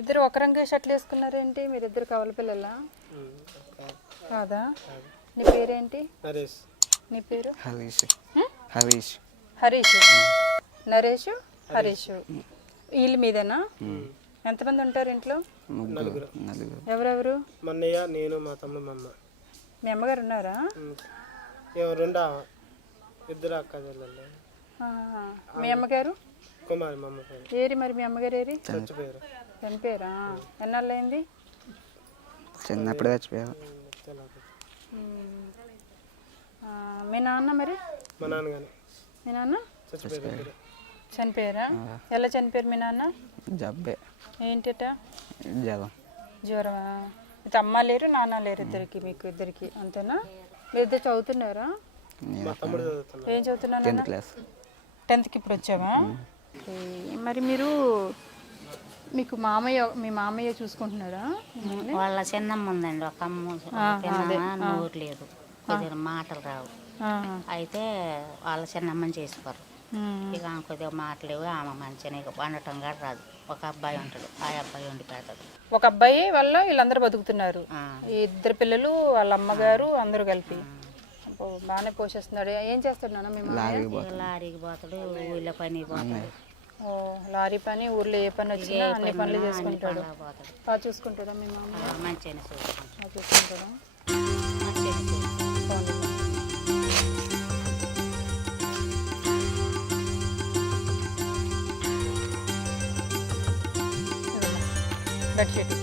ఇద్దరు ఒక రంగే షర్ట్లు వేసుకున్నారేంటి? మీరిద్దరు కవల పిల్లలా? కాదా? నీ పేరేంటి? నరేష్. నీ పేరు? హరీష్. హరీష్. హరీష్. నరేష్, హరీష్. వీళ్ళు మీదేనా? ఎంతమంది ఉంటారు ఇంట్లో? నలుగురు. ఎవరెవరు? మా అన్నయ్య, నేను, మా తమ్ముడు, మా అమ్మ. మీ అమ్మగారు ఉన్నారా? రెండా ఇద్దరు అక్క చెల్లెళ్ళు. మీ అమ్మగారు? కుమారి. మా అమ్మ పేరు ఏరి. మరి మీ అమ్మగారు ఏరి? చచ్చిపోయారు. చనిపోయారా? ఎన్నాళ్ళు అయింది? చిన్నప్పుడు చచ్చిపోయారు. మీ నాన్న మరి? మా నాన్నగానే. మీ నాన్న చచ్చిపోయారు. చనిపోయారా? ఎలా చనిపోయారు మీ నాన్న? జబ్బే. ఏంటట? జ్వరం. జ్వరమా? అయితే అమ్మ లేరు, నాన్న లేరు ఇద్దరికి, మీకు ఇద్దరికి అంతేనా? మీరు ఇద్దరు చదువుతున్నారా? మా తమ్ముడు చదువుతున్నాడు. ఏం చదువుతున్నా? 10th class. 10th ఇప్పుడు వచ్చావా? మరి మీరు మీకు మీ మామయ్య చూసుకుంటున్నారా? వాళ్ళ చిన్నమ్మ ఉందండి, ఒక అమ్మ నోరు లేదు, కొద్దిగా మాటలు రావు. అయితే వాళ్ళ చిన్నమ్మని చేసుకోరు. ఇక ఆమె కొద్దిగా మాటలేవు, ఆమె మంచిగా వండటం కూడా రాదు. ఒక అబ్బాయి ఉంటాడు, ఆ అబ్బాయి వండి పెడతాడు. ఒక అబ్బాయి వల్ల వీళ్ళందరూ బతుకుతున్నారు. ఈ ఇద్దరు పిల్లలు, వాళ్ళ అమ్మగారు అందరూ కలిపి బాగానే పోషిస్తున్నాడు. ఏం చేస్తాడు నాన్న మీ మామయ్య? లారీకి పోతాడు, ఊళ్ళో పని పోతాడు. ఓ, లారీ పని, ఊర్లో ఏ పని వచ్చినా అన్ని పనులు చేసుకుంటాడు. బాగా చూసుకుంటాడా మీ మామయ్య? మంచిగా చూసుకుంటాడా? బెడ్షీట్,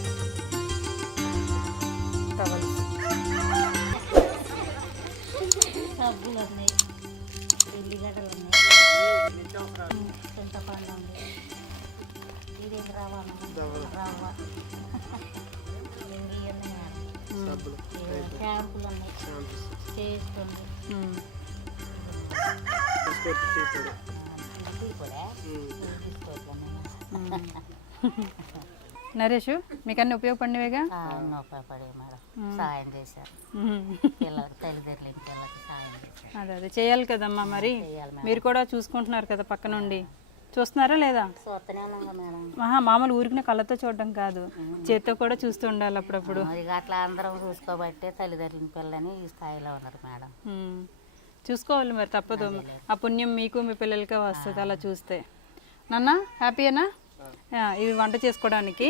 టవల్, సబ్బులు ఉన్నాయి, ఉల్లిగడ్డలు ఉన్నాయి, చింతపండు ఉంది, ఇది రవ్వ షాంపులు ఉన్నాయి, పేస్ట్ ఉంది. నరేష్, మీకు అన్ని ఉపయోగపడినవేగా? ఉపయోగపడే మేడం, సాయం చేశారు పిల్లలకి, తల్లిదండ్రులకి పిల్లలకి సాయం చేశారు. అదే చేయాలి కదమ్మా. మరి మీరు కూడా చూసుకుంటున్నారు కదా పక్క నుండి, చూస్తున్నారా లేదా? చూస్తూనే ఉన్నాం మేడం. మామూలు ఊరికి కళ్ళతో చూడడం కాదు, చేత్తో కూడా చూస్తూ ఉండాలి అప్పుడప్పుడు. ఇక అట్లా అందరం చూసుకోబట్టే తల్లిదండ్రుల పిల్లని ఈ స్థాయిలో ఉన్నారు మేడం. చూసుకోవాలి మరి, తప్పదు. ఆ పుణ్యం మీకు మీ పిల్లలకే వస్తుంది అలా చూస్తే. నాన్న హ్యాపీయేనా? ఇవి వంట చేసుకోవడానికి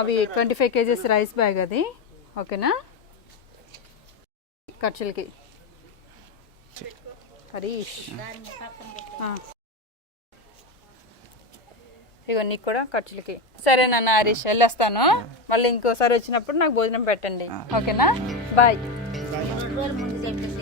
అవి 25 kgs రైస్ బ్యాగ్ అది, ఓకేనా? ఖర్చులకి హరీష్. ఇగో నీకు కూడా ఖర్చులకి. సరే నాన్న హరీష్, వెళ్ళేస్తాను. మళ్ళీ ఇంకోసారి వచ్చినప్పుడు నాకు భోజనం పెట్టండి, ఓకేనా? బాయ్. ముందు చెప్పేసి